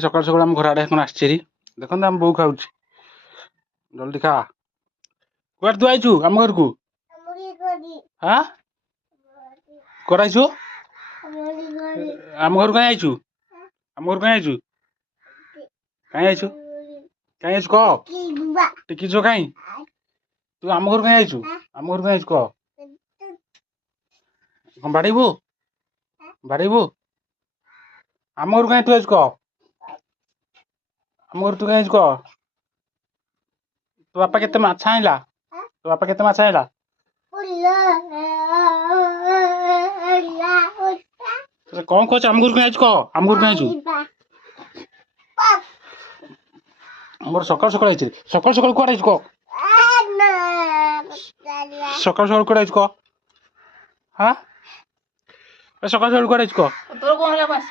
सकाल सकाल आम घर आड़े आसचेरी देखते आम बो खाऊ जल्दी खा कुआर तू आईचु आम घर को हाँ कराइछु आम घर कहीं आईचु आम घर कहीं आईचु कहीं आईचु कहीं आईचु कह टिकी छो कहीं तू आम घर कहीं आईचु आम घर कहीं आईचु कह बाड़ेबू बाड़ेबू आम घर कहीं तू आईचु कह आम घर तू कहीं आईचु कह तो बापा केते माछ आइला तो बापा केते माछ आइला कौन कह आम घर कहीं आईचु कह आम घर कहीं आईचु मोर सकाल सकाल आइछे सकाल सकाल कुआडे आइछु कह सकाल सकाल कुआडे आइछु कह हाँ सकाल सकाल कुआडे आइछु कह तोर कोन होला बस